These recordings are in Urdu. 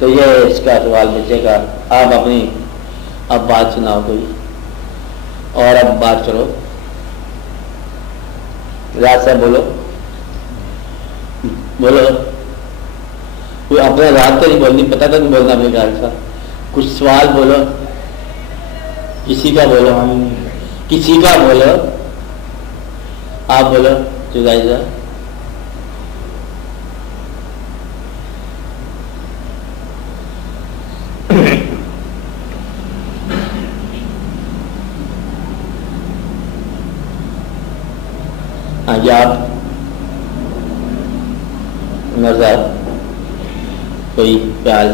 تو یہ اس کا سوال بچے گا. آپ اپنی اب بات سناؤ کوئی اور اب بات کرو. راز صاحب بولو بولو. کوئی اپنے رات تو نہیں بولنی, پتہ تو نہیں بولنا اپنے خیال سے. کچھ سوال بولو, کسی کا بولو, کسی کا بولو. آپ بولو جزائی صاحب. ہاں جی آپ نظر کوئی خیال.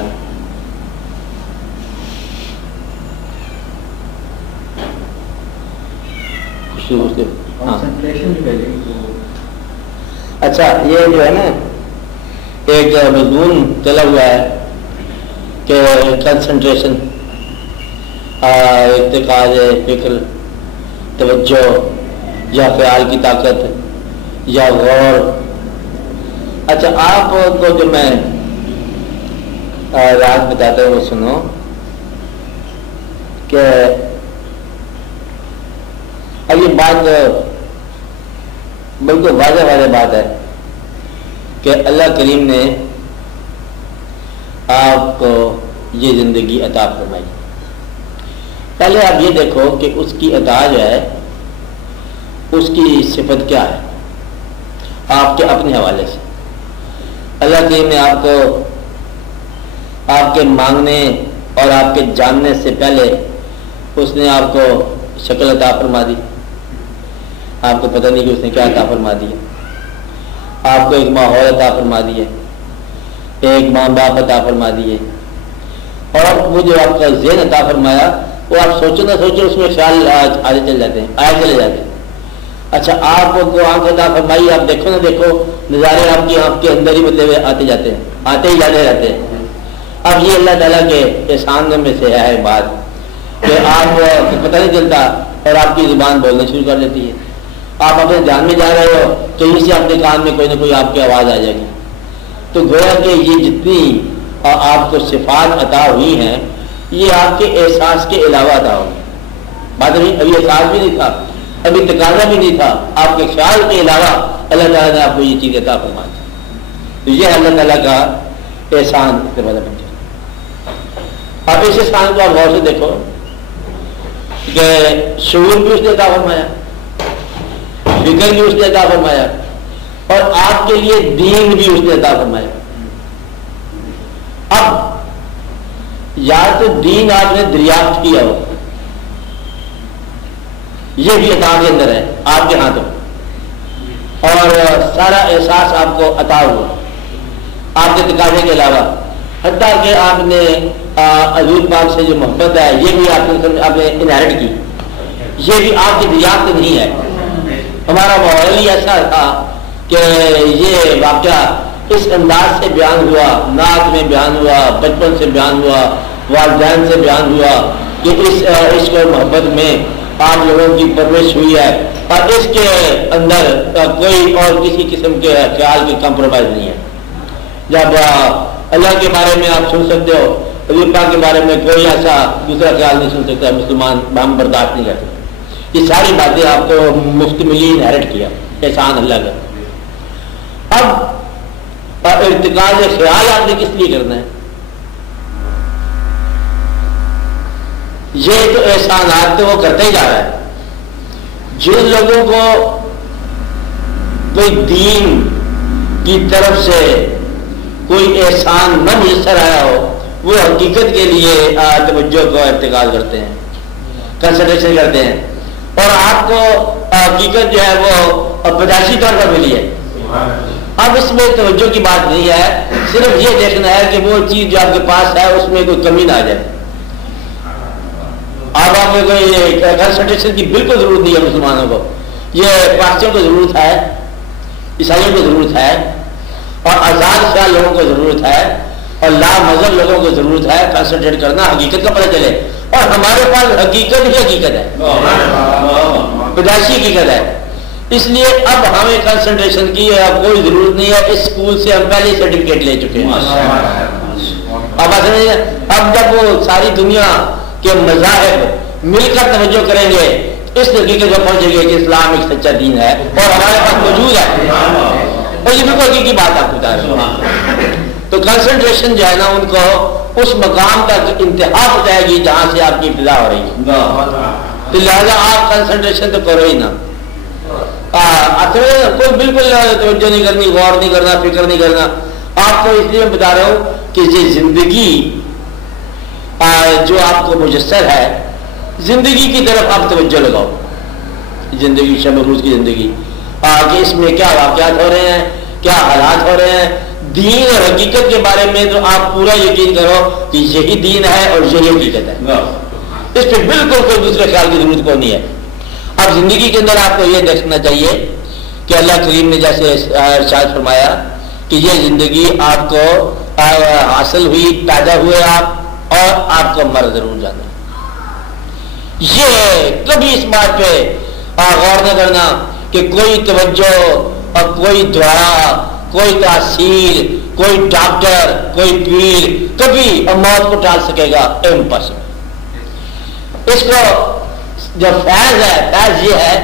اچھا یہ جو ہے نا ایک مضمون چلا ہوا ہے کہ کنسنٹریشن, ارتکاز فکر, توجہ یا خیال کی طاقت یا غور. اچھا آپ کو جو میں راز بتاتا ہوں وہ سنو کہ اب یہ بات بالکل واضح بات ہے کہ اللہ کریم نے آپ کو یہ زندگی عطا فرمائی. پہلے آپ یہ دیکھو کہ اس کی عطا جو ہے اس کی صفت کیا ہے آپ کے اپنے حوالے سے. اللہ کریم نے آپ کو آپ کے مانگنے اور آپ کے جاننے سے پہلے اس نے آپ کو شکل عطا فرما دی. آپ کو پتہ نہیں کہ اس نے کیا عطا فرما دیا. آپ کو ایک ماحول عطا فرما دیے, ایک ماں باپ عطا فرما دیے, اور وہ جو آپ کا ذہن عطا فرمایا وہ آپ سوچو نہ سوچو اس میں خیال آگے چلے جاتے ہیں, آئے چلے جاتے ہیں. اچھا آپ کو آنکھ عطا فرمائی, آپ دیکھو نہ دیکھو نظارے آپ کی آنکھ کے اندر ہی مطلب آتے جاتے ہیں, آتے ہی جاتے رہتے ہیں. اب یہ اللہ تعالیٰ کے احسان میں سے ہے بات کہ آپ کو پتہ نہیں چلتا اور آپ کی زبان بولنا شروع کر دیتی ہے. آپ اپنے دھیان میں جا رہے ہو کہیں سے اپنے کان میں کوئی نہ کوئی آپ کی آواز آ جائے گی. تو گویا کہ یہ جتنی آپ کو صفات عطا ہوئی ہیں یہ آپ کے احساس کے علاوہ عطا ہوئی. بات نہیں, ابھی احساس بھی نہیں تھا, ابھی تقاضا بھی نہیں تھا, آپ کے خیال کے علاوہ اللہ تعالیٰ نے آپ کو یہ چیز عطا فرما دی. تو یہ اللہ تعالیٰ کا احسان کے بعد بن جائے. اب اس احسان کو آپ غور سے دیکھو کہ شعور بھی اس نے عطا فرمایا, فکر بھی اس نے عطا فرمایا, اور آپ کے لیے دین بھی اس نے عطا فرمایا. اب یا تو دین آپ نے دریافت کیا ہو, یہ بھی عطا کے اندر ہے آپ کے ہاتھوں, اور سارا احساس آپ کو عطا ہوا آپ کے تقاضے کے علاوہ. حتیٰ کہ آپ نے حضور پاک سے جو محبت ہے یہ بھی آپ نے انہیرٹ کی, یہ بھی آپ کی دریافت نہیں ہے. ہمارا ماحول ہی ایسا تھا کہ یہ واقعہ اس انداز سے بیان ہوا, نعت میں بیان ہوا, بچپن سے بیان ہوا, والدین سے بیان ہوا کہ اس عشق اور محبت میں آپ لوگوں کی پرورش ہوئی ہے, اور اس کے اندر کوئی اور کسی قسم کے خیال کی کمپرومائز نہیں ہے. جب اللہ کے بارے میں آپ سن سکتے ہو, حضور پاک کے بارے میں کوئی ایسا دوسرا خیال نہیں سن سکتا, مسلمان ہم برداشت نہیں کر سکتے. یہ ساری باتیں آپ کو مفت ملی انہیرٹ کیا, احسان اللہ کا. اب ارتکاز خیال آپ نے کس لیے کرنا ہے؟ یہ تو احسانات تو وہ کرتے ہی جا رہا ہے. جن لوگوں کو کوئی دین کی طرف سے کوئی احسان نہ میسر آیا ہو وہ حقیقت کے لیے توجہ کو ارتکاز کرتے ہیں, کنسنٹریشن کرتے ہیں, اور آپ کو حقیقت جو ہے وہ پیدائشی طور پر ملی ہے. اب اس میں توجہ کی بات نہیں ہے, صرف یہ دیکھنا ہے کہ وہ چیز جو آپ کے پاس ہے اس میں کوئی کمی نہ آ جائے. اب آپ کو کوئی کنسنٹریشن کی بالکل ضرورت نہیں ہے مسلمانوں کو. یہ پارسیوں کو ضرورت ہے, عیسائیوں کو ضرورت ہے, اور آزاد خیال لوگوں کو ضرورت ہے, اور لا مذہب لوگوں کو ضرورت ہے کنسنٹریٹ کرنا, حقیقت کا پتہ چلے. اور ہمارے پاس حقیقت ہی حقیقت ہے, پیدائشی حقیقت ہے. اس لیے اب ہمیں کنسنٹریشن کی کوئی ضرورت نہیں ہے. اس اسکول سے ہم پہلے ہی سرٹیفکیٹ لے چکے ہیں. اب جب وہ ساری دنیا کے مذاہب مل کر توجہ کریں گے اس حقیقت کو پہنچے گے کہ اسلام ایک سچا دین ہے اور ہمارے پاس موجود ہے، اور یہ بالکل حقیقی بات آپ بتا رہے ہیں۔ تو کنسنٹریشن جو ہے نا ان کو اس مقام تک انتہا ہو جائے گی جہاں سے آپ کی ابتدا ہو رہی ہے، تو لہذا آپ کنسنٹریشن تو کرو ہی نا، کوئی بالکل توجہ نہیں کرنی، غور نہیں کرنا، فکر نہیں کرنا۔ آپ کو اس لیے بتا رہا ہوں کہ یہ زندگی جو آپ کو مجسر ہے، زندگی کی طرف آپ توجہ لگاؤ، زندگی شب روز کی زندگی کہ اس میں کیا واقعات ہو رہے ہیں، کیا حالات ہو رہے ہیں، دین اور حقیقت کے بارے میں تو آپ پورا یقین کرو کہ یہی دین ہے اور یہی حقیقت ہے، اس پہ بالکل کوئی دوسرے خیال کی ضرورت کو نہیں ہے۔ اب زندگی کے اندر آپ کو یہ دیکھنا چاہیے کہ اللہ کریم نے جیسے ارشاد فرمایا کہ یہ زندگی آپ کو حاصل ہوئی، پیدا ہوئے آپ، اور آپ کو مر ضرور جانا۔ یہ کبھی اس بات پہ غور نہ کرنا کہ کوئی توجہ اور کوئی دعا، کوئی تاثیر، کوئی ڈاکٹر، کوئی پیر کبھی موت کو ٹال سکے گا، امپاسبل۔ اس کو جو فیض ہے، فیض یہ ہے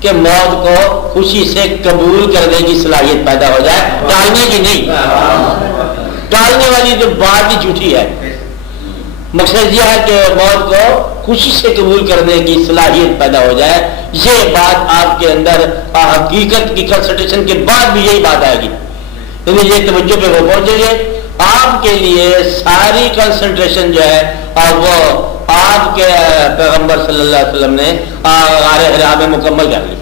کہ موت کو خوشی سے قبول کرنے کی صلاحیت پیدا ہو جائے، ٹالنے کی نہیں۔ ٹالنے والی جو بات ہی جھوٹی ہے، مقصد یہ ہے کہ موت کو خوشی سے قبول کرنے کی صلاحیت پیدا ہو جائے۔ یہ بات آپ کے اندر حقیقت کی کنسنٹریشن کے بعد بھی یہی بات آئے گی، یعنی یہ توجہ پہ وہ پہنچیں گے، آپ کے لیے ساری کنسنٹریشن جو ہے وہ آپ کے پیغمبر صلی اللہ علیہ وسلم نے غار حرا میں مکمل کر لی۔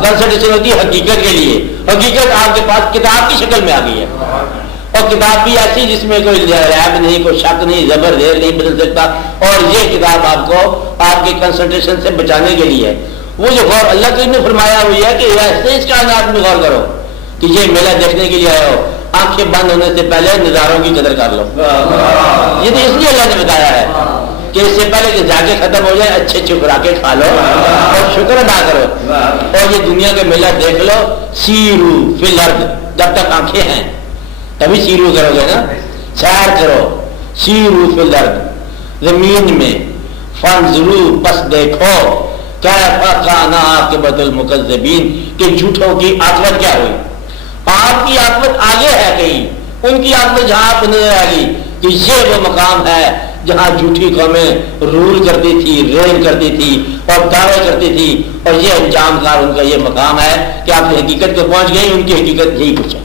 کنسنٹریشن ہوتی ہے حقیقت کے لیے، حقیقت آپ کے پاس کتاب کی شکل میں آ گئی ہے، اور کتاب بھی ایسی جس میں کوئی ریب نہیں، کوئی شک نہیں، زبر زیر نہیں بدل سکتا، اور یہ کتاب آپ کو آپ کی کنسنٹریشن سے بچانے کے لیے ہے۔ وہ جو غور اللہ تعالیٰ نے فرمایا ہوئی ہے کہ ایسے اس کائنات میں غور کرو کہ یہ میلہ دیکھنے کے لیے آئے ہو، آنکھیں بند ہونے سے پہلے نظاروں کی قدر کر لو۔ یہ تو اس لیے اللہ نے بتایا ہے کہ اس سے پہلے کہ جاگے ختم ہو جائے اچھے اچھے خوراکیں کھا لو اور شکر ادا کرو، اور یہ دنیا کے میلہ دیکھ لو۔ سیرو فی الارض، جب تک آنکھیں ہیں تبھی سیرو کرو گے نا، سیر کرو، سیرو فی الارض، زمین میں، فانظروا، پس دیکھو، کیف کان عاقبۃ المکذبین، کہ جھوٹوں کی عاقبت کیا ہوئی۔ آپ کی عاقبت آگے ہے کہیں، ان کی عاقبت جہاں آپ نظر آئے گی کہ یہ وہ مقام ہے جہاں جھوٹی قومیں رول کرتی تھی، رین کرتی تھی اور دعوے کرتی تھی، اور یہ انجام کار ان کا یہ مقام ہے کہ آپ کی حقیقت کو پہنچ گئی، ان کی حقیقت یہی کچھ ہے۔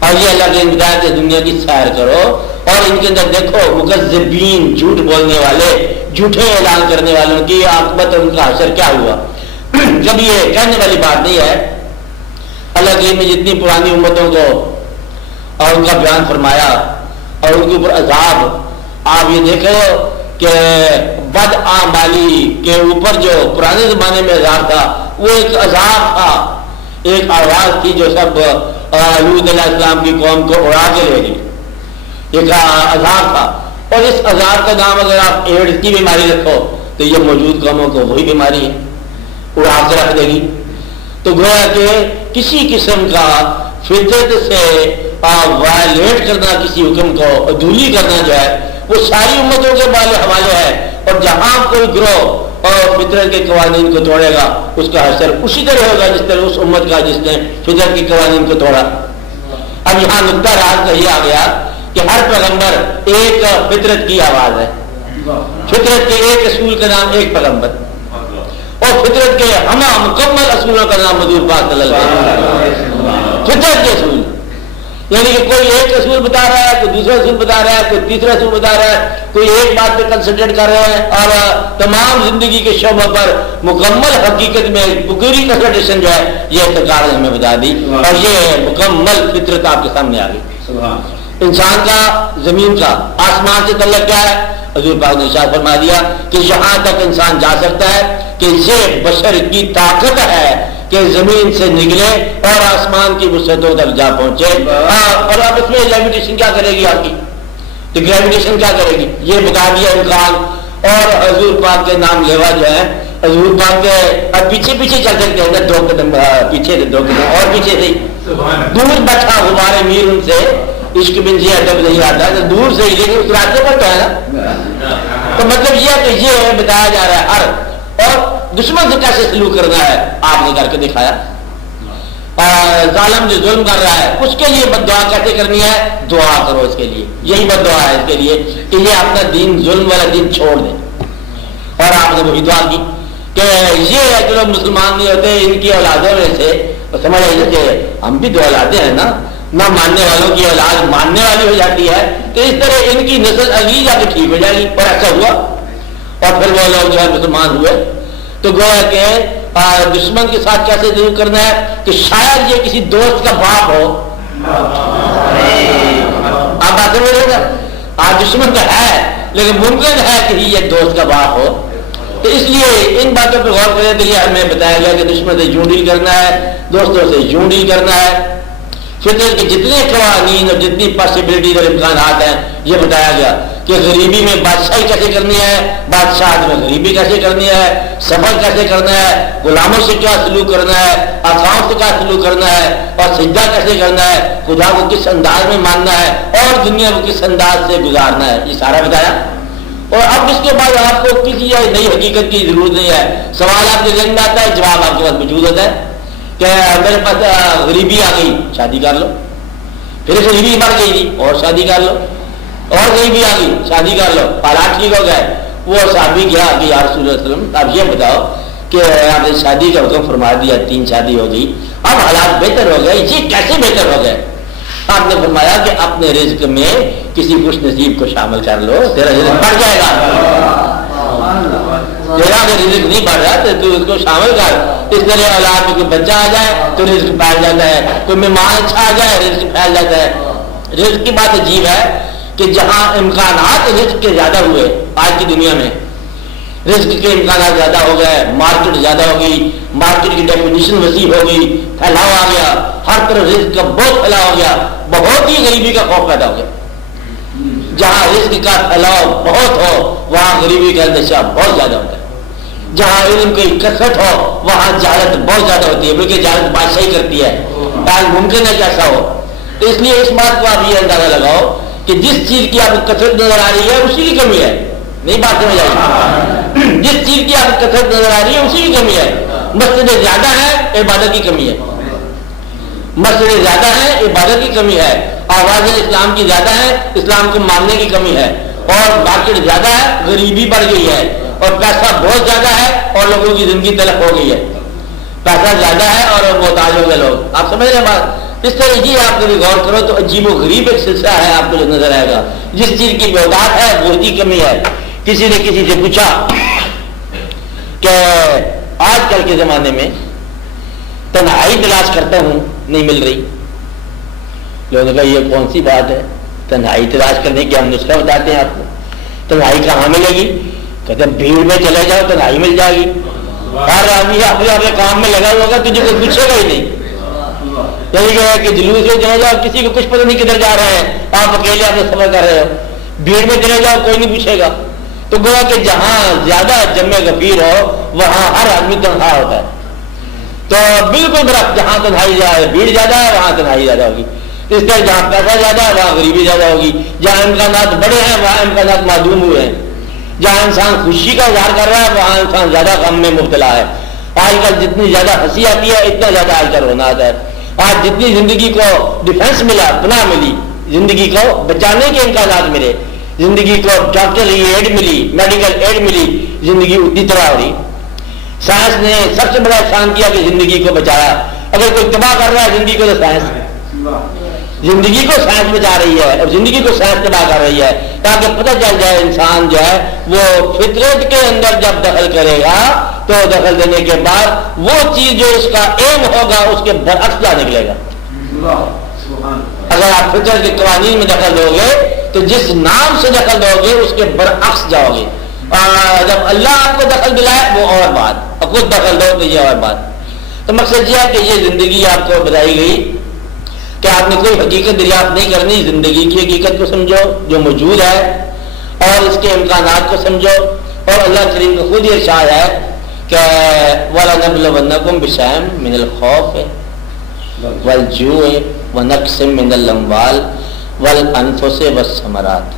اور یہ اللہ کے ہدایت ہے، دنیا کی سیر کرو اور ان کے اندر دیکھو مکذبین، جھوٹ بولنے والے، جھوٹے اعلان کرنے والوں کی عاقبت، ان کا حشر کیا ہوا۔ جب یہ کہنے والی بات نہیں ہے، اللہ نے جتنی پرانی امتوں کو اور ان کا بیان فرمایا اور ان کے اوپر عذاب، آپ یہ دیکھو کہ بد اعمالی کے اوپر جو پرانے زمانے میں عذاب تھا وہ ایک عذاب تھا، ایک آواز تھی جو سب لوط علیہ السلام کی قوم کو اڑا کے لے گئی، ایک عذاب تھا۔ اور اس عذاب کا نام اگر آپ ایڈز کی بیماری رکھو تو یہ موجود قوموں کو وہی بیماری ہے، اڑا کے رکھ دے گی۔ تو گویا کہ کسی قسم کا فطرت سے وائلیٹ کرنا، کسی حکم کو عدولی کرنا جو ہے وہ ساری امتوں کے حوالے ہے، اور جہاں کوئی گروہ اور فطرت کے قوانین کو توڑے گا اس کا حشر اسی طرح ہوگا جس طرح اس امت کا جس نے فطرت کے قوانین کو توڑا۔ اب یہاں نقطہ راز کا یہ آ گیا کہ ہر پیغمبر ایک فطرت کی آواز ہے، فطرت کے ایک اصول کا نام ایک پیغمبر، اور فطرت کے ہمہ مکمل اصولوں کا نام حضور پاک صلی اللہ علیہ وسلم۔ فطرت کے اصول یعنی کہ کوئی ایک اصول بتا رہا ہے، کوئی دوسرا اصول بتا رہا ہے، کوئی تیسرا اصول بتا رہا ہے، کوئی ایک بات پہ کنسنٹریٹ کر رہے ہیں، اور تمام زندگی کے شعبوں پر مکمل حقیقت میں پوری کنسنٹریشن جو ہے یہ سرکار نے ہمیں بتا دی، اور یہ مکمل فطرت آپ کے سامنے آ گئی۔ انسان کا، زمین کا، آسمان سے تعلق کیا ہے؟ حضور پاک نے ارشاد فرما دیا کہ یہاں تک انسان جا سکتا ہے کہ یہ بشر کی طاقت ہے کہ زمین سے نکلے اور آسمان کی وسعتوں تک جا پہنچے۔ اور اب اس میں لیویٹیشن کیا کرے گی آپ کی، تو گریویٹیشن کیا کرے گی، یہ بتا دیا امکان۔ اور حضور پاک کے نام لیوا جو ہے، حضور پاک کے اب پیچھے پیچھے چل سکتے ہیں، 2 قدم پیچھے سے 2 قدم اور پیچھے سے، دور بیٹھا غبار میر ان سے عشق بن جی ادب نہیں آتا تو دور سے ہی، لیکن اس راستے پر تو ہے نا. تو مطلب یہ ہے کہ یہ بتایا جا رہا ہے ہر، اور دشمن سے کیسے سلوک کرنا ہے آپ نے کر کے دکھایا. ظالم جو ظلم کر رہا ہے اس کے لیے بد دعا کیسے کرنی ہے؟ دعا کرو اس کے لیے، یہی بد دعا ہے اس کے لیے کہ یہ اپنا دین، ظلم والا دین چھوڑ دے. اور آپ نے وہی دعا کی کہ یہ ہے جو لوگ مسلمان نہیں ہوتے ان کی اولادوں میں سے، سمجھ آئیے کہ ہم بھی دو اولادیں ہیں نا، نہ ماننے والوں کی اولاد ماننے والی ہو جاتی ہے تو اس طرح ان کی نسل اگلی جا کے ٹھیک ہو جائے گی. اور ایسا ہوا، اور پھر وہ لوگ جو ہے مسلمان ہوئے. تو گویا کہ دشمن کے ساتھ کیسے ضرور کرنا ہے کہ شاید یہ کسی دوست کا باپ ہو. آپ بات سمجھ رہے گا، آج دشمن کا ہے لیکن ممکن ہے کہ یہ دوست کا باپ ہو. تو اس لیے ان باتوں پہ غور کرنے کے لیے ہمیں بتایا گیا کہ دشمن سے یوں ڈیل کرنا ہے، دوستوں سے یوں ڈیل کرنا ہے. فطرت کے جتنے قوانین اور جتنی پاسبلٹیز اور امکانات ہیں یہ بتایا گیا کہ غریبی میں بادشاہی کیسے کرنی ہے، بادشاہت میں غریبی کیسے کرنی ہے، سفر کیسے کرنا ہے، غلاموں سے کیا سلوک کرنا ہے، آقاؤں سے کیا سلوک کرنا ہے، اور سجدہ کیسے کرنا ہے، خدا کو کس انداز میں ماننا ہے، اور دنیا کو کس انداز سے گزارنا ہے، یہ سارا بتایا. اور اب اس کے بعد آپ کو کسی نئی حقیقت کی ضرورت نہیں ہے. سوال آپ کے ذہن میں آتا ہے، جواب آپ کے پاس موجود ہوتا ہے کہ میرے پاس غریبی آ گئی، شادی کر لو. پھر غریبی مر گئی تھی اور شادی کر لو، اور غریبی آ گئی شادی کر لو، حالات ٹھیک ہو گئے. وہ صحابی کیا کہ یا رسول اللہ صلی اللہ علیہ وسلم آپ یہ بتاؤ کہ آپ نے شادی کا حکم فرما دیا، 3 شادی ہو گئی، اب حالات بہتر ہو گئے، یہ کیسے بہتر ہو گئے؟ آپ نے فرمایا کہ اپنے رزق میں کسی خوش نصیب کو شامل کر لو، تیرا رزق بڑھ جائے گا. تیرا اگر رزق نہیں بڑھ رہا تو اس کو شامل کر. اس طرح اولاد میں کوئی بچہ آ جائے تو رزق پھیل جاتا ہے، کوئی مہمان اچھا آ جائے رزق پھیل جاتا ہے. رزق کی بات عجیب ہے کہ جہاں امکانات رزق کے زیادہ ہوئے آج کی دنیا میں، رزق کے امکانات زیادہ ہو گئے، مارکیٹ زیادہ ہو گئی، مارکیٹ کی ڈیفینیشن وسیع ہو گئی، پھیلاؤ آ گیا، ہر طرف رزق کا بہت پھیلاؤ ہو گیا، بہت ہی غریبی کا خوف پیدا ہو گیا. جہاں رزق کا پھیلاؤ بہت ہو وہاں غریبی کا اندیشہ بہت زیادہ ہوتا ہے. جہاں علم کی کثرت ہو وہاں جہالت بہت زیادہ ہوتی ہے، بلکہ جہالت بادشاہی کرتی ہے. آج ممکن ہے کہ ایسا ہو. تو اس لیے اس بات کو آپ یہ اندازہ لگاؤ کہ جس چیز کی آپ کو کثرت نظر آ رہی ہے اسی کی کمی ہے. نہیں بات سمجھ آئی؟ جس چیز کی آپ کو کثرت نظر آ رہی ہے اسی کی کمی ہے. مسجدیں زیادہ ہیں، عبادت کی کمی ہے. مسجدیں زیادہ ہیں، عبادت کی کمی ہے. آوازیں اسلام کی زیادہ ہیں، اسلام کو ماننے کی کمی ہے. اور مارکیٹ زیادہ ہے، غریبی بڑھ گئی ہے. اور پیسہ بہت زیادہ ہے اور لوگوں کی زندگی تلف ہو گئی ہے. پیسہ زیادہ ہے اور محتاج ہو گئے لوگ. آپ سمجھ رہے ہیں بات؟ اس طرح یہ آپ کبھی غور کرو تو عجیب و غریب ایک سلسلہ ہے آپ کو جو نظر آئے گا. جس چیز کی محتاج ہے وہ کی کمی ہے. کسی نے کسی سے پوچھا کہ آج کل کے زمانے میں تنہائی تلاش کرتا ہوں نہیں مل رہی. لوگوں نے کہا یہ کون سی بات ہے، تنہائی تلاش کرنے کی ہم نسخہ بتاتے ہیں آپ کو. تنہائی کہاں ملے گی؟ کہتے ہیں بھیڑ میں چلے جاؤ تنہائی مل جائے گی. ہر آدمی اپنے کام میں لگا ہوگا، تجھے کوئی پوچھے گا ہی نہیں. یہی کہ جلوس میں چلے جاؤ کسی کو کچھ پتہ نہیں کدھر جا رہے ہیں، آپ اکیلے اپنے سفر کر رہے ہو. بھیڑ میں چلے جاؤ کوئی نہیں پوچھے گا. تو گویا کہ جہاں زیادہ جمع غفیر ہو وہاں ہر آدمی تنہا ہوتا ہے. تو بالکل برعکس، جہاں تنہائی زیادہ بھیڑ زیادہ ہے وہاں تنہائی زیادہ ہوگی. اس طرح جہاں پیسہ زیادہ ہے وہاں غریبی زیادہ ہوگی. جہاں امکانات بڑے ہیں وہاں امکانات معدوم ہوئے ہیں. جہاں انسان خوشی کا اظہار کر رہا ہے وہاں انسان زیادہ غم میں مبتلا ہے. آج کل جتنی زیادہ ہنسی آتی ہے اتنا زیادہ آج کل رونا آتا ہے. آج جتنی زندگی کو ڈیفینس ملا، پناہ ملی، زندگی کو بچانے کے امکانات ملے، زندگی کو ڈاکٹر ایڈ ملی، میڈیکل ایڈ ملی، زندگی اتنی تباہ ہو رہی. سائنس نے سب سے بڑا احسان کیا کہ زندگی کو بچایا. اگر کوئی تباہ کر رہا ہے زندگی کو تو سائنس، زندگی کو سائنس بچا رہی ہے اور زندگی کو سائنس تباہ کر رہی ہے. تاکہ پتہ چل جائے انسان جو ہے وہ فطرت کے اندر جب دخل کرے گا تو دخل دینے کے بعد وہ چیز جو اس کا ایم ہوگا اس کے برعکس جا نکلے گا. اگر آپ فطرت کے قوانین میں دخل دو گے تو جس نام سے دخل دو گے اس کے برعکس جاؤ گے. جب اللہ آپ کو دخل دلائے وہ اور بات، اور خود دخل دو تو یہ اور بات. تو مقصد یہ ہے کہ یہ زندگی آپ کو بتائی گئی کہ آپ نے کوئی حقیقت دریافت نہیں کرنی. زندگی کی حقیقت کو سمجھو جو موجود ہے اور اس کے امکانات کو سمجھو. اور اللہ کریم کو خود یہ ارشاد ہے کہ وَلَنَبْلُوَنَّكُمْ بِشَيْءٍ مِّنَ الْخَوْفِ وَالْجُوعِ وَنَقْصٍ مِّنَ الْأَمْوَالِ والانفس والثمرات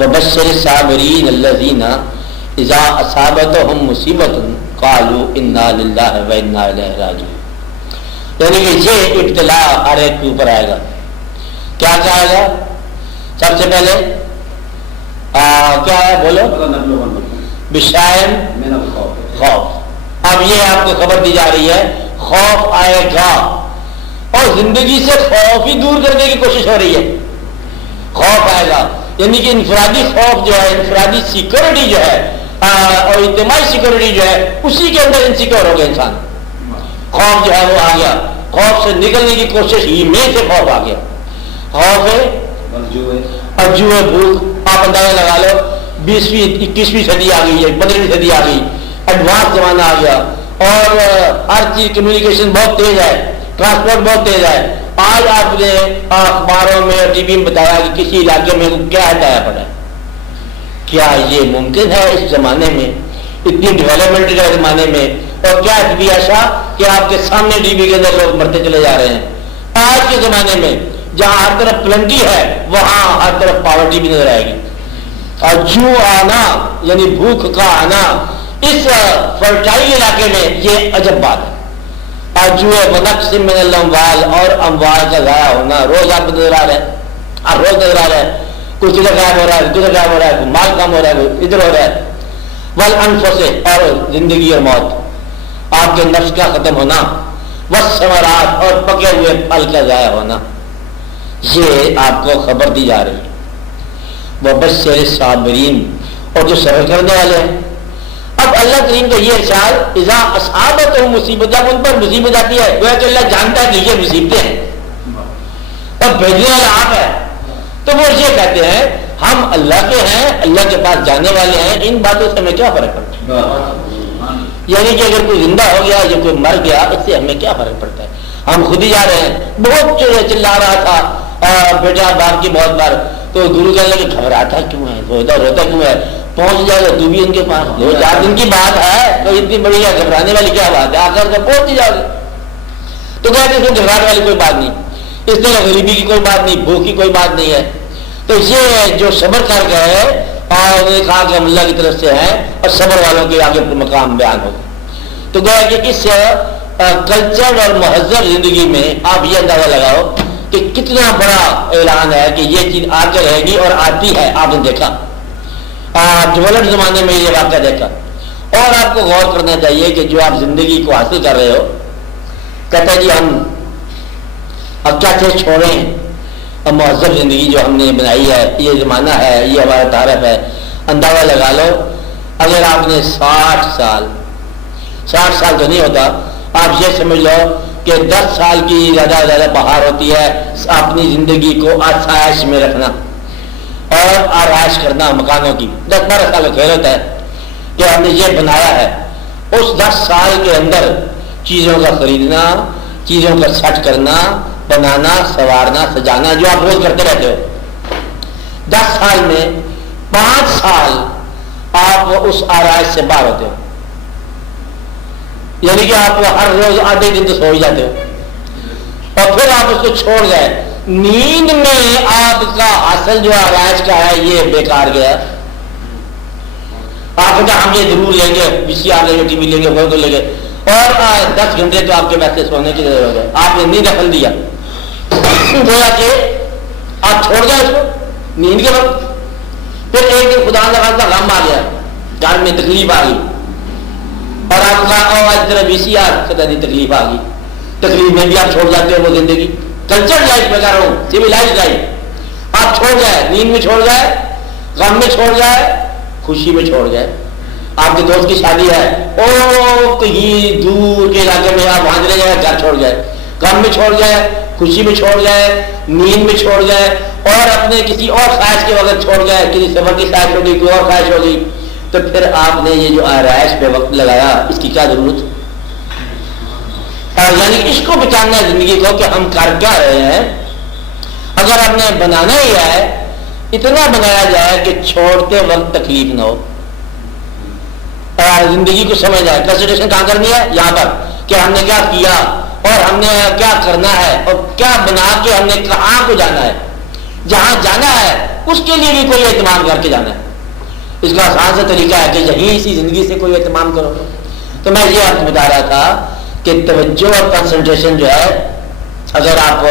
وبشر الصابرین الذین اذا اصابتهم مصیبت قالوا انا للہ وانا الیہ راجعون. یعنی کہ یہ ابتلا ہر ایک کے اوپر آئے گا. کیا کہے گا؟ سب سے پہلے کیا ہے بولو؟ بشائن خوف. اب یہ آپ کو خبر دی جا رہی ہے خوف آئے گا اور زندگی سے خوف ہی دور کرنے کی کوشش ہو رہی ہے. خوف آئے گا یعنی کہ انفرادی خوف جو ہے, انفرادی سیکورٹی جو ہے اور اجتماعی سیکورٹی جو ہے اسی کے اندر انسیکیور ہو گیا انسان. خوف جو ہے وہ آ گیا, خوف سے نکلنے کی کوشش ہی میں سے خوف آ گیا. خوف ہے ارجوے بھوک. آپ اندازہ لگا لو 20ویں 21ویں صدی آ گئی ہے, 15ویں صدی آ گئی, ایڈوانس زمانہ آ گیا اور ہر چیز کمیونیکیشن بہت تیز ہے, ٹرانسپورٹ بہت تیز ہے. آج آپ نے اخباروں میں اور ٹی وی میں بتایا کہ کسی علاقے میں کیا ہٹایا پڑا ہے. کیا یہ ممکن ہے اس زمانے میں, اتنی ڈیولپمنٹ کے زمانے میں؟ اور کیا بھی ایسا کہ آپ کے سامنے ٹی وی کے اندر لوگ مرتے چلے جا رہے ہیں. آج کے زمانے میں جہاں ہر طرف پلنٹی ہے وہاں ہر طرف پاورٹی بھی نظر آئے گی. اور جو آنا یعنی بھوک کا آنا اس فرٹائل علاقے میں یہ عجب بات ہے. اور جو نقص من الاموال اور اموال کا ضائع ہونا روز آپ نظر آ رہا ہے, آپ روز نظر آ رہا ہے. کچھ ادھر غائب ہو رہا ہے, کچھ غائب ہو رہا ہے, مال کم ہو رہا ہے, ادھر ہو رہا ہے. والانفس اور زندگی اور موت, آپ کے نفس کا ختم ہونا, والثمرات اور پکے ہوئے پھل کا ضائع ہونا, یہ آپ کو خبر دی جا رہی ہے. وبشر الصابرین, اور جو صبر کرنے والے ہیں. اب اللہ کریم کا یہ ارشاد اذا اصابتهم مصیبت, جب ان پر مصیبت آتی ہے گویا کہ اللہ جانتا ہے کہ یہ مصیبتیں ہیں اور بھیجنے والا آپ ہے, تو وہ یہ کہتے ہیں ہم اللہ کے ہیں, اللہ کے پاس جانے والے ہیں, ان باتوں سے ہمیں کیا فرق پڑتا ہے؟ یعنی کہ اگر کوئی زندہ ہو گیا یا کوئی مر گیا اس سے ہمیں کیا فرق پڑتا ہے, ہم خود ہی جا رہے ہیں. بہت چلا رہا تھا بیٹا باپ کی بہت بار, تو گرو کہنے لگے گھبراتا کیوں ہے, روتا کیوں ہے, پہنچ جائے گا تو بھی ان کے پاس, 2-4 دن کی بات ہے, تو اتنی بڑی گھبرانے والی کیا بات ہے, آ کر تو پہنچ جاؤ گے. تو کہتے ہیں گھبرانے والی کوئی بات نہیں, اس طرح غریبی کی کوئی بات نہیں, بھوک کی کوئی بات نہیں ہے. تو یہ جو صبر کر گئے اور انہوں نے کہا کہ ہم اللہ کی طرف سے ہیں اور صبر والوں کے آگے مقام بیان ہوگا. تو گویا کہ اس کلچر اور مہذب زندگی میں آپ یہ اندازہ لگاؤ کہ کتنا بڑا اعلان ہے کہ یہ چیز آ کے رہے گی اور آتی ہے. آپ نے دیکھا ڈیولپڈ زمانے میں یہ واقعہ دیکھا. اور آپ کو غور کرنا چاہیے کہ جو آپ زندگی کو حاصل کر رہے ہو, کہتے ہیں جی ہم اب کیا چیز چھوڑیں, اب مہذب زندگی جو ہم نے بنائی ہے, یہ زمانہ ہے, یہ ہمارا تعارف ہے. اندازہ لگا لو اگر آپ نے 60 سال تو نہیں ہوتا, آپ یہ سمجھ لو کہ 10 سال کی زیادہ سے زیادہ بہار ہوتی ہے اپنی زندگی کو آسائش میں رکھنا اور آرائش کرنا مکانوں کی. 10-12 سال کا کھیل ہوتا ہے کہ ہم نے یہ بنایا ہے. اس 10 سال کے اندر چیزوں کا خریدنا, چیزوں کا سیٹ کرنا, بنانا, سنوارنا, سجانا, جو آپ روز کرتے رہتے ہو. 10 سال میں 5 سال آپ اس آرائش سے باہر ہوتے ہو. یعنی کہ آپ ہر روز آدھے دن تو سو ہی جاتے ہو اور پھر آپ اس کو چھوڑ گئے. نیند میں آپ کا حاصل جو آرائش کا ہے یہ بیکار گیا. آپ کہتے ہم یہ ضرور لیں گے, VCR لیں گے, ٹی وی لیں گے, فوٹو لیں گے, اور 10 گھنٹے تو آپ کے ویسے سونے کی ضرورت ہے. آپ نے نیند دخل دیا, گویا کہ آپ چھوڑ گئے اس کو نیند کے وقت. پھر ایک دن خدا کا غم آ گیا, گھر میں تکلیف آ گئی اور آپ کا آج طرح VCR نہیں تکلیف آ گئی. تکلیف میں بھی آپ چھوڑ جاتے ہو وہ زندگی. کلچر لائف میں کہہ رہا ہوں, سویلائز لائف. آپ چھوڑ جائے, نیند میں چھوڑ جائے, غم میں چھوڑ جائے, خوشی میں چھوڑ جائے. آپ کے دوست کی شادی ہے, او کہیں دور کے علاقے میں آپ وہاں چلے جائے, گھر چھوڑ جائے, غم میں چھوڑ جائے, خوشی میں چھوڑ جائے, نیند میں چھوڑ جائے, اور اپنے کسی اور خواہش کے وقت چھوڑ جائے, کسی سفر کی خواہش ہو گئی, کوئی اور خواہش ہو گئی, تو پھر آپ نے یہ جو آرائش پہ وقت لگایا اس کی کیا ضرورت. یعنی اس کو بچانا ہے زندگی کو کہ ہم کر کیا رہے ہیں. اگر ہم نے بنانا ہی ہے, اتنا بنایا جائے کہ چھوڑتے وقت تکلیف نہ ہو, زندگی کو سمجھ جائے. کنسنٹریشن کہاں کرنی ہے, یہاں پر کہ ہم نے کیا کیا اور ہم نے کیا کرنا ہے اور کیا بنا کے ہم نے کہاں کو جانا ہے. جہاں جانا ہے اس کے لیے بھی کوئی اہتمام کر کے جانا ہے. اس کا آسان سا طریقہ ہے کہ یہیں اسی زندگی سے کوئی اہتمام کرو. تو میں یہ آپ کو بتا رہا تھا کہ توجہ اور کنسنٹریشن جو ہے اگر آپ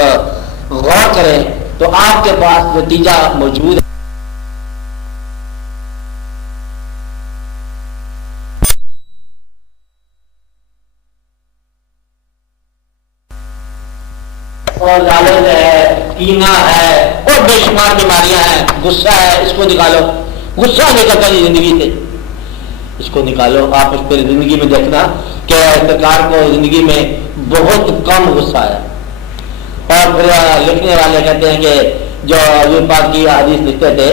غور کریں تو آپ کے پاس نتیجہ موجود ہے. اور لالچ ہے، کینہ ہے اور بے شمار بیماریاں ہیں. غصہ ہے، اس کو نکالو. غصہ نکلتا نہیں زندگی سے، اس کو نکالو. آپ اس پہ زندگی میں دیکھنا کہ سرکار کو زندگی میں بہت کم غصہ ہے. اور پھر لکھنے والے کہتے ہیں کہ جو حضور پاک کی حدیث لکھتے تھے،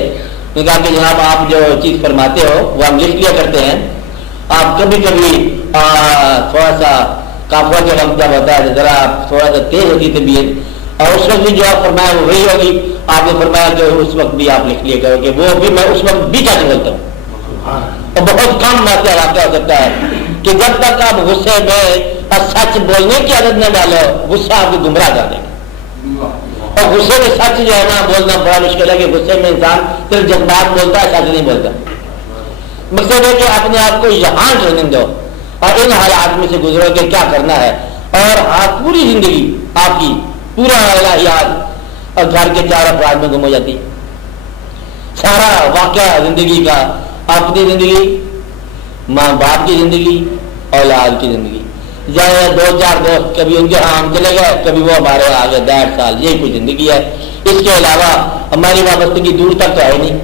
نے کہا کہ جناب آپ جو چیز فرماتے ہو وہ ہم لکھ لیا کرتے ہیں. آپ کبھی کبھی تھوڑا سا کافوا کے وقت جب ہوتا ہے ذرا تھوڑا سا تیز ہوتی طبیعت، اور اس وقت بھی جو آپ فرمایا وہ وہی ہوگی. آپ نے فرمایا کہ اس وقت بھی آپ لکھ لیا کرو کہ وہ بھی میں اس وقت بھی کیا بولتا ہوں. اور بہت کم واقعہ ہو سکتا ہے کہ جب تک آپ غصے میں سچ بولنے کی عادت نہ ڈالو غصہ آپ کو گمراہ کر دے گا. اور غصے میں سچ جو ہے نا بولنا بڑا مشکل ہے کہ غصے میں انسان صرف جذبات بولتا ہے، سچ نہیں بولتا. مقصد ہے کہ اپنے آپ کو یہاں ٹریننگ دو اور ان حالات میں سے گزرو کہ کیا کرنا ہے. اور پوری زندگی آپ کی پورا الہیات اور گھر کے 4 افراد میں گم ہو جاتی ہے. سارا واقعہ زندگی کا، اپنی زندگی، ماں باپ کی زندگی، اولاد کی زندگی، یا 2-4 دوست کبھی ان کے ہم چلے گئے، کبھی وہ ہمارے آگے 1.5 سال، یہ کوئی زندگی ہے. اس کے علاوہ ہماری وابستگی دور تک تو ہے نہیں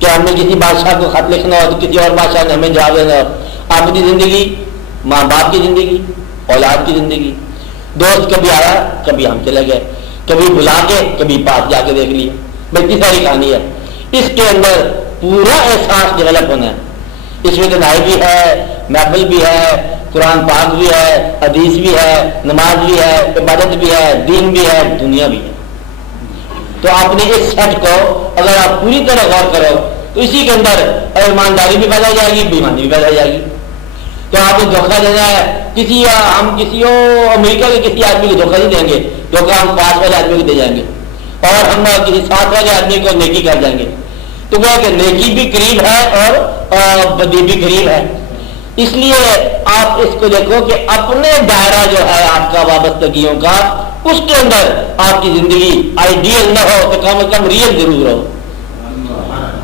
کہ ہم نے کسی بادشاہ کو خط لکھنا ہو تو کسی اور بادشاہ نے ہمیں جواب دینا ہو. اپنی زندگی، ماں باپ کی زندگی، اولاد کی زندگی. دوست کبھی آیا کبھی ہم چلے گئے، کبھی بلا کے کبھی پاس جا کے دیکھ لیا. بلکہ ساری کہانی ہے. اس کے اندر پورا احساس ڈیولپ ہونا ہے. اس میں تنہائی بھی ہے، محفل بھی ہے، قرآن پاک بھی ہے، حدیث بھی ہے، نماز بھی ہے، عبادت بھی ہے، دین بھی ہے، دنیا بھی ہے. تو آپ نے اس سیٹ کو اگر آپ پوری طرح غور کرو تو اسی کے اندر ایمانداری بھی پیدا ہو جائے گی، بےایمانی بھی پیدا ہو جائے گی. تو آپ نے دھوکہ دینا ہے ہم کسی امریکہ کے کسی آدمی کو دھوکہ نہیں دیں گے، دھوکہ ہم پاس والے آدمی کو دے جائیں گے، اور ہم کسی ساتھ والے آدمی کو نیکی کر جائیں گے. تو وہ کہ نیکی بھی قریب ہے اور بدی بھی قریب ہے. اس لیے آپ اس کو دیکھو کہ اپنے دائرہ جو ہے آپ کا وابستگیوں کا، اس کے اندر آپ کی زندگی آئیڈیل نہ ہو تو کم از کم ریئل ضرور ہو.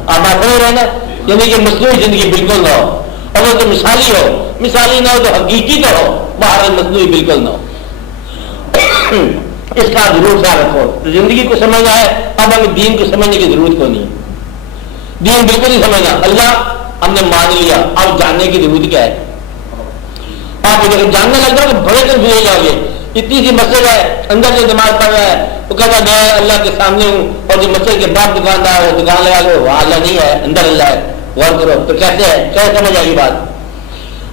آپ بات نہیں رہے نا، یعنی کہ مصنوعی زندگی بالکل نہ ہو. اگر تو مثالی ہو، مثالی نہ ہو تو حقیقی تو ہو، باہر مصنوعی بالکل نہ ہو. اس کا ضرور خیال رکھو. زندگی کو سمجھنا ہے، اب ہمیں دین کو سمجھنے کی ضرورت کو نہیں ہے. دین بالکل نہیں سمجھنا. اللہ ہم نے مان لیا، اب جاننے کی ضرورت کیا ہے. آپ جاننے لگ جاؤ تو بڑے کنفیوز ہو جاؤ گے. اتنی سی مسجد ہے، اندر سے نماز پڑھ رہا ہے، وہ کہتا ہے میں اللہ کے سامنے ہوں، اور جو مسجد کے بعد دکاندار ہے دکان لگا لو وہاں اللہ نہیں ہے، اندر اللہ ہے. غور کرو تو کیسے ہے، کیسے سمجھ آئے گی بات.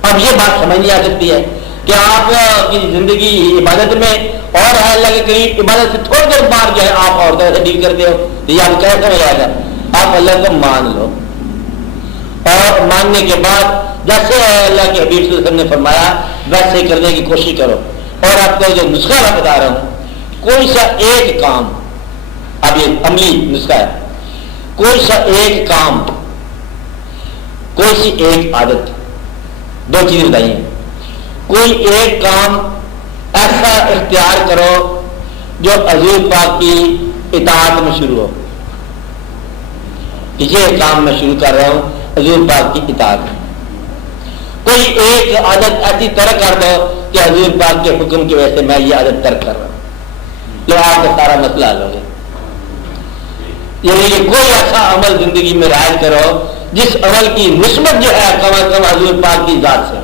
اب یہ بات سمجھ نہیں آ سکتی ہے کہ آپ کی زندگی عبادت میں اور ہے اللہ کے قریب، عبادت سے تھوڑی دیر بعد جو ہے آپ عورتوں سے ڈیل کرتے ہو، یہ آپ کیسے سمجھ آئے گا. آپ اللہ کو مان لو، اور ماننے کے بعد جیسے اللہ کے حبیب صلی اللہ علیہ وسلم نے فرمایا ویسے کرنے کی کوشش کرو. اور آپ کو جو نسخہ میں بتا رہا ہوں، کوئی سا ایک کام، اب یہ عملی نسخہ ہے، کوئی سا ایک کام، کوئی سی ایک عادت، 2 چیزیں بتائیے. کوئی ایک کام ایسا اختیار کرو جو حضور پاک کی اطاعت میں شروع ہو. یہ کام میں شروع کر رہا ہوں حضور پاک کی اطاعت میں. کوئی ایک عادت ایسی ترک کر دو کہ حضور پاک کے حکم کی وجہ سے میں یہ عادت ترک کر رہا ہوں، لو آپ کا سارا مسئلہ حل ہو گیا. یعنی کہ کوئی ایسا عمل زندگی میں رائج کرو جس عمل کی نسبت جو ہے کم از کم حضور پاک کی ذات سے.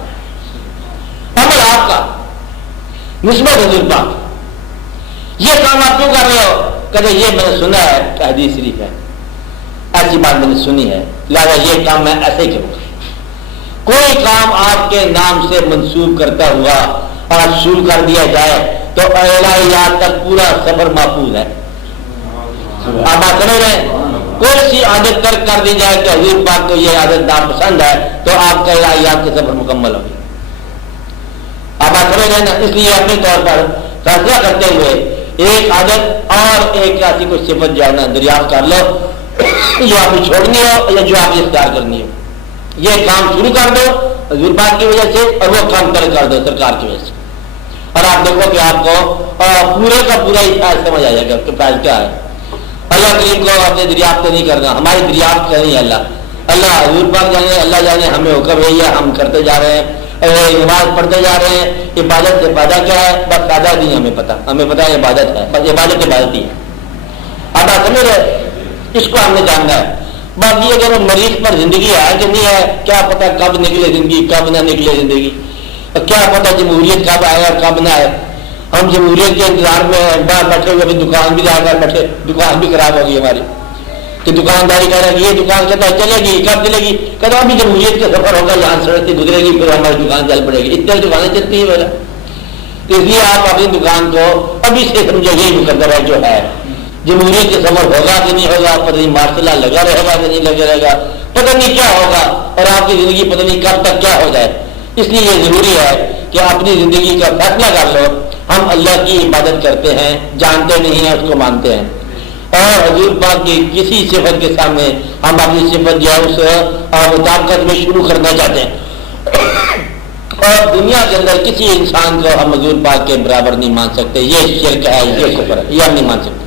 عمل آپ کا، نسبت حضور پاک. یہ کام آپ کیوں کر رہے ہو؟ کہتے یہ میں نے سنا ہے کہ حدیث شریف ہے، ایسی بات میں نے سنی ہے، لہٰذا یہ کام میں ایسے ہی کروں گا. کوئی کام آپ کے نام سے منسوب کرتا ہوا اور شروع کر دیا جائے تو الہیات تک پورا سفر محفوظ ہے. آپ بات سمجھ رہے ہیں؟ کوئی سی عادت ترک کر دی جائے کہ حضور پاک کو یہ عادت ناپسند ہے تو آپ کا الہیات کا سفر مکمل ہوگی. آپ بات سمجھ رہے ہیں نا. اس لیے اپنے طور پر فیصلہ کرتے ہوئے ایک عادت اور ایک ایسی کوئی صفت جو ہے نا دریافت کر لو جو آپ کو چھوڑنی ہو یا جو آپ کو اختیار کرنی ہو. یہ کام شروع کر دو حضور پاک کی وجہ سے اور وہ کام ترک کر دو سرکار کی وجہ سے, اور آپ دیکھو کہ آپ کو پورے کا پورا ہی فیض سمجھ آ جائے گا کہ فیض کیا ہے. اللہ کریم کو اپنے دریافت نہیں کرنا, ہماری دریافت کرنی ہے اللہ حضور پاک جانے, اللہ جانے ہمیں حکم ہے یا ہم کرتے جا رہے ہیں, نماز پڑھتے جا رہے ہیں. عبادت سے فائدہ کیا ہے, بس فائدہ نہیں ہمیں پتا ہے عبادت ہے, بس عبادت عبادت ہی ہے. اب آپ سمجھ رہے, اس کو ہم نے جاننا ہے. باقی اگر مریض پر زندگی ہے کہ نہیں ہے, کیا پتا کب نکلے زندگی کب نہ نکلے زندگی, کیا پتا جمہوریت کب آئے اور کب نہ آئے. ہم جمہوریت کے انتظار میں باہر بیٹھے ہوئے, ابھی دکان بھی جا کر بیٹھے, دکان بھی خراب ہوگی ہماری, کہ دکانداری کہہ رہا ہے یہ دکان کہتا ہے چلے گی, کب چلے گی, کہتا ابھی جمہوریت کا سفر ہوگا, یہاں سڑک سے گزرے گی پھر ہماری دکان چل پڑے گی. اتنے دکانیں چلتی ہیں میرا, تو اس لیے آپ اپنی دکان کو ابھی سے سمجھو یہی مقدر ہے جو ہے. جمہوریت کا سفر ہوگا کہ نہیں ہوگا, پتہ نہیں مارشل لا لگا رہے گا کہ نہیں لگا رہے گا, پتہ نہیں کیا ہوگا, اور آپ کی زندگی پتہ نہیں کب تک کیا ہو جائے. اس لیے یہ ضروری ہے کہ اپنی زندگی کا فیصلہ کر لو. ہم اللہ کی عبادت کرتے ہیں, جانتے نہیں ہیں, اس کو مانتے ہیں, اور حضور پاک کی کسی صفت کے سامنے ہم اپنی صفت جو ہے اس مطابقت میں شروع کرنا چاہتے ہیں. اور دنیا کے اندر کسی انسان کو ہم حضور پاک کے برابر نہیں مان سکتے. یہ شرک ہے, یہ کفر ہے, یہ ہم نہیں مان سکتے.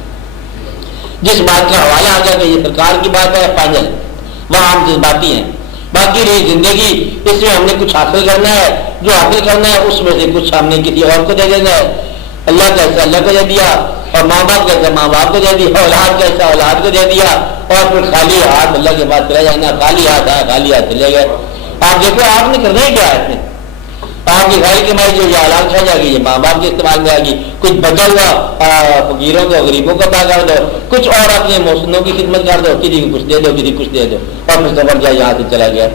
جس بات کا حوالہ آ گیا کہ یہ سرکار کی بات ہے فائنل, وہاں ہم جذباتی ہیں. باقی رہی زندگی, اس میں ہم نے کچھ حاصل کرنا ہے, جو حاصل کرنا ہے اس میں سے کچھ ہم نے کسی اور کو دے دینا ہے. اللہ کا حصہ اللہ کو دے دیا, اور ماں باپ کا حصہ ماں باپ کو دے دیا, اولاد کا حصہ اولاد کو دے دیا, اور پھر خالی ہاتھ اللہ کے پاس چلا جانا. خالی ہاتھ آیا, خالی ہاتھ چلے گئے. آپ دیکھو آپ نے کرنا ہے کیا ہے, آپ کی ساری کمائی جو یہ اولاد کھا جائے گی, یہ ماں باپ کے استعمال میں آئے گی. کچھ بچا ہوا فقیروں کو غریبوں کو ادا کر دو, کچھ اور اپنے محسنوں کی خدمت کر دو, کسی کو کچھ دے دو, کسی کو کچھ دے دو, اور پھر سفر جائے یہاں سے چلا گیا.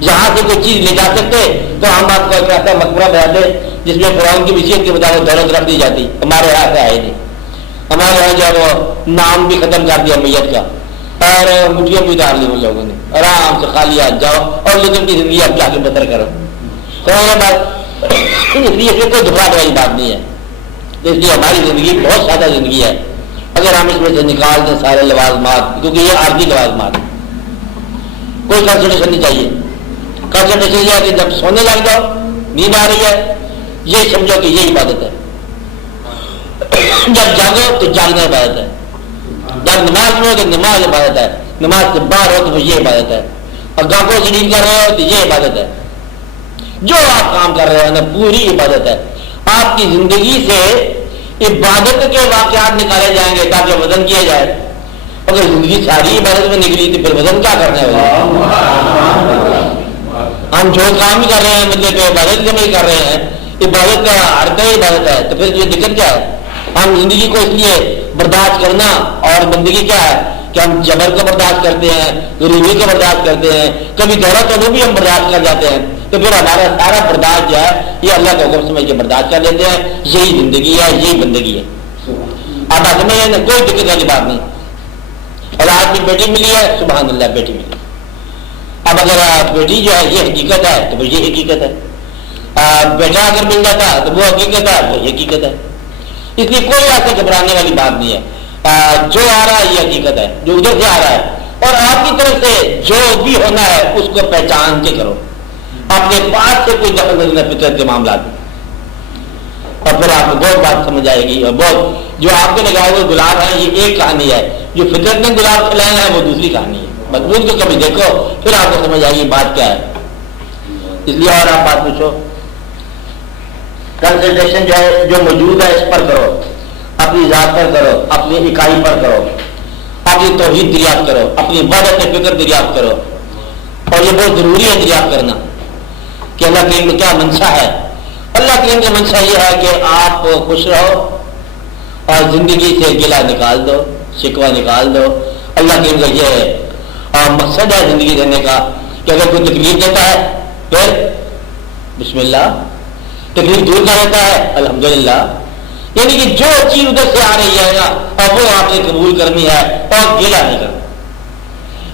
یہاں سے کوئی چیز لے جا سکتے تو ہم آپ کو ایک ایسا مقبرہ بنا دیں جس میں قرآن کی وصیت کے مطابق دولت رکھ دی جاتی. ہمارے یہاں سے آئے نہیں, ہمارے یہاں جو ہے وہ نام بھی ختم کر دیا میت کا, اور مٹھیوں بھی ڈال لی ان لوگوں نے. آرام سے خالی ہاتھ جاؤ اور لوگوں کی زندگی اب جا کے بہتر کرو. اس لیے اس میں کوئی دھوکہ والی بات نہیں ہے. اس لیے ہماری زندگی بہت سادہ زندگی ہے. اگر ہم اس میں سے نکال دیں سارے لوازمات, کیونکہ یہ عارضی لوازمات, کوئی کنسنٹریشن نہیں چاہیے. کنسنٹریشن یہ ہے کہ جب سونے لگ جاؤ, نیند آ رہی ہے, یہ سمجھو کہ یہ عبادت ہے. جب جاگو تو جاگنا عبادت ہے, جب نماز میں ہو تو نماز عبادت ہے, نماز سے باہر ہو تو یہ عبادت ہے, اور گاہکوں سے ڈیل کر رہے ہو تو یہ عبادت ہے. جو آپ کام کر رہے ہیں نا پوری عبادت ہے. آپ کی زندگی سے عبادت کے واقعات نکالے جائیں گے تاکہ وزن کیا جائے. اگر زندگی ساری عبادت میں نکلی تو پھر وزن کیا کرنا ہے؟ ہم جو کام ہی کر رہے ہیں مطلب کہ عبادت کے نہیں کر رہے ہیں, عبادت کا ہر کوئی عبادت ہے, تو پھر یہ دقت کیا ہے؟ ہم زندگی کو اس لیے برداشت کرنا, اور بندگی کیا ہے کہ ہم جبر کو برداشت کرتے ہیں, غریبی کو برداشت کرتے ہیں, کبھی دولت کو بھی ہم برداشت کر جاتے ہیں. تو پھر ہمارا سارا برداشت جو ہے یہ اللہ کا حکم سمجھ کے برداشت کر لیتے ہیں. یہی زندگی ہے, یہی بندگی ہے. اب آج میں کوئی دقت والی بات نہیں. اور آج بھی بیٹی ملی ہے, سبحان اللہ بیٹی ملی. اب اگر بیٹی جو ہے یہ حقیقت ہے تو یہ حقیقت ہے, بیٹا اگر مل جاتا تو وہ حقیقت ہے, وہ حقیقت ہے. اس لیے کوئی ایسے گھبرانے والی بات نہیں ہے. جو آ رہا ہے یہ حقیقت ہے, جو ادھر سے آ رہا ہے, اور آپ کی طرف سے جو بھی ہونا ہے اس کو پہچان کے کرو. اپنے پاس سے کوئی دخل نہیں ہے فطرت کے معاملات میں, اور پھر آپ کو بہت بات سمجھ آئے گی. اور بہت جو آپ کے لگائے ہوئے گلاب ہیں یہ ایک کہانی ہے, جو فطرت نے گلاب کھلائے ہیں وہ دوسری کہانی ہے. مضمون کو کبھی دیکھو پھر آپ کو سمجھ آئے گی بات کیا ہے. اس لیے اور آپ بات پوچھو. کنسنٹریشن جو ہے جو موجود ہے اس پر کرو, اپنی ذات پر کرو, اپنی اکائی پر کرو, اپنی توحید دریافت کرو, اپنی وحدت فکر دریافت کرو. اور یہ بہت ضروری ہے دریافت کرنا کہ اللہ کریم میں کیا منشا ہے. اللہ کریم کا منشا یہ ہے کہ آپ خوش رہو اور زندگی سے گلہ نکال دو, شکوہ نکال دو. اللہ کریم کا یہ مقصد ہے زندگی دینے کا کہ اگر کوئی تکلیف دیتا ہے پھر بسم اللہ, تکلیف دور کر دیتا ہے الحمدللہ. یعنی کہ جو چیز ادھر سے آ رہی ہے نا اب وہ آپ نے قبول کرنی ہے اور گیلا نہیں کرنا.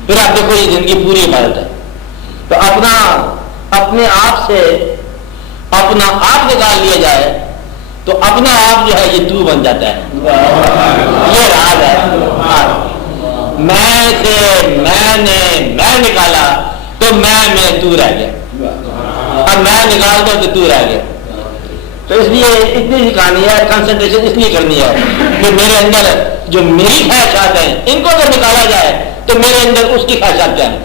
پھر آپ دیکھو یہ زندگی پوری عبادت ہے. تو اپنے آپ سے اپنا آپ نکال لیا جائے تو اپنا آپ جو ہے یہ تو بن جاتا ہے. یہ راز ہے. میں سے میں نکالا تو میں تو رہ گیا. اب میں نکال دو تو رہ گیا. تو اس لیے اتنی سی کہانی ہے, کنسنٹریشن اس لیے کرنی ہے کہ میرے اندر جو میری خواہشات ہیں ان کو اگر نکالا جائے تو میرے اندر اس کی خواہشات کیا ہیں.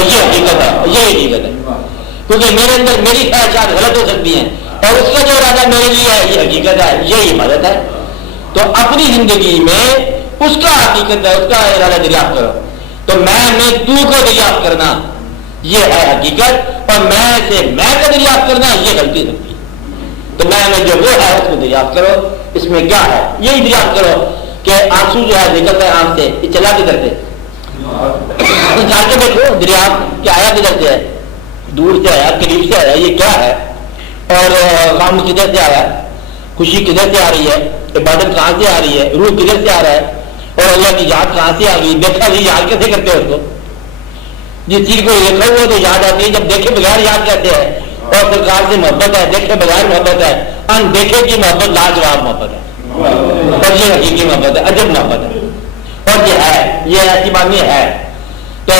یہ حقیقت ہے, یہ حقیقت ہے. کیونکہ میرے اندر میری خواہشات غلط ہو سکتی ہیں اور اس کا جو ارادہ میرے لیے ہے یہ حقیقت ہے, یہ عبادت ہے. تو اپنی زندگی میں اس کا حقیقت ہے, اس کا ارادہ دریافت کرو. تو میں تو کو دریافت کرنا یہ ہے حقیقت, اور میں سے میں کو دریافت کرنا یہ غلطی سکتی. تو میں جو وہ ہے اس کو دریافت کرو. اس میں کیا ہے یہی دریافت کرو کہ آنسو جو ہے نکلتا ہے آنکھ سے, یہ چلا کدھر سے, جا کے دیکھو دریافت کہ آیا کدھر سے ہے, دور سے آیا قریب سے آیا, یہ کیا ہے, اور غم کدھر سے آیا, خوشی کدھر سے آ رہی ہے, عبادت کہاں سے آ رہی ہے, روح کدھر سے آ رہا ہے, اور اللہ کی یاد کہاں سے آ گئی. دیکھا بھی یاد کیسے کرتے ہو اس کو, جس چیز کو دیکھا ہوا تو یاد آتی ہے, جب دیکھے بغیر یاد کرتے ہیں. اور سرکار سے محبت ہے, دیکھے بغیر محبت ہے, ان دیکھے کی محبت لاجواب محبت ہے, اور یہ حقیقی محبت ہے, عجب محبت ہے, اور یہ ہے, یہ ایسی بات نہیں ہے. تو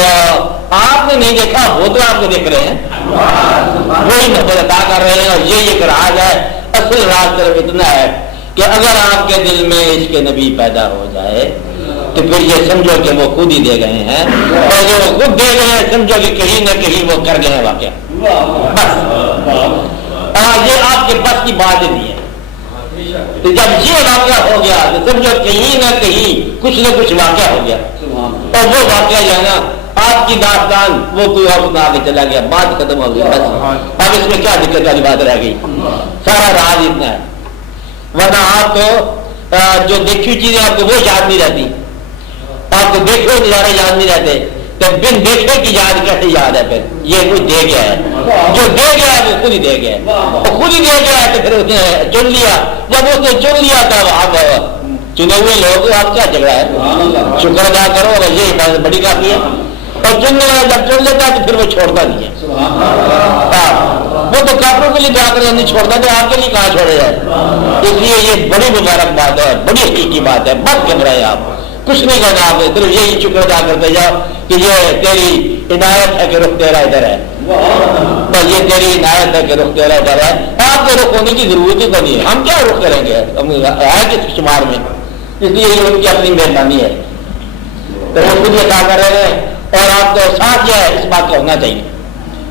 آپ نے نہیں دیکھا, وہ تو آپ کو دیکھ رہے ہیں, وہی محبت عطا کر رہے ہیں. اور یہ ایک راز ہے, اصل راز صرف اتنا ہے کہ اگر آپ کے دل میں عشق نبی پیدا ہو جائے تو پھر یہ سمجھو کہ وہ خود ہی دے گئے ہیں, اور جو وہ خود دے گئے ہیں سمجھو کہ کہیں نہ کہیں وہ کر گئے ہیں واقعہ. بس یہ آپ کے بس کی بات نہیں ہے. تو جب یہ واقعہ ہو گیا تو سمجھو کہیں نہ کہیں کچھ نہ کچھ واقعہ ہو گیا, اور وہ واقعہ جو ہے نا آپ کی داستان وہ کوئی اور سنا کے چلا گیا, بات ختم ہو گئی. بس اب اس میں کیا دقت والی بات رہ گئی, سارا راز اتنا ہے. ورنہ آپ کو جو دیکھی چیزیں آپ کو وہ یاد نہیں رہتی, آپ کو دیکھے نظارے یاد نہیں رہتے, تو بن دیکھے کی یاد کیسے یاد ہے. پھر یہ کوئی دے گیا ہے, جو دے گیا ہے وہ خود ہی دے گیا ہے, وہ خود ہی دے گیا ہے. تو پھر اس نے چن لیا, جب اس نے چن لیا تب آپ چنے ہوئے لوگ, آپ کیا جھگڑا ہے, شکر ادا کرو, اگر یہ عبادت بڑی کافی ہے. اور چننے والا جب چن لیتا ہے تو پھر وہ چھوڑتا نہیں ہے. وہ تو کافروں کے لیے دعا کر نہیں چھوڑتا, تو آپ کے لیے کہاں چھوڑے جائے. اس لیے یہ بڑی مبارک بات ہے, بڑی حقیقی بات ہے. مت گھبرائے آپ, کچھ نہیں کرنا آپ نے, صرف یہی شکر ادا کرتے جاؤ کہ یہ تیری عنایت ہے کہ رخ تیرا ادھر ہے, بس یہ تیری عنایت ہے کہ رخ تیرا ادھر ہے. آپ کو رخ ہونے کی ضرورت ہی نہیں ہے, ہم کیا رخ کریں گے, ہم ہے کس شمار میں. اس لیے یہ ان کی اپنی مہربانی ہے, تو وہ خود عطا کر رہے ہیں, اور آپ کو ساتھ جو ہے اس بات کا ہونا چاہیے.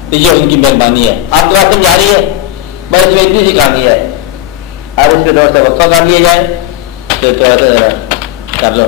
تو یہ ان کی مہربانی ہے. آپ کو بات سمجھ آ رہی ہے, بس اس میں اتنی سی کہانی ہے. اب اس کے دور سے وقفہ کر لیا جائے تو تھوڑا سا کر لو.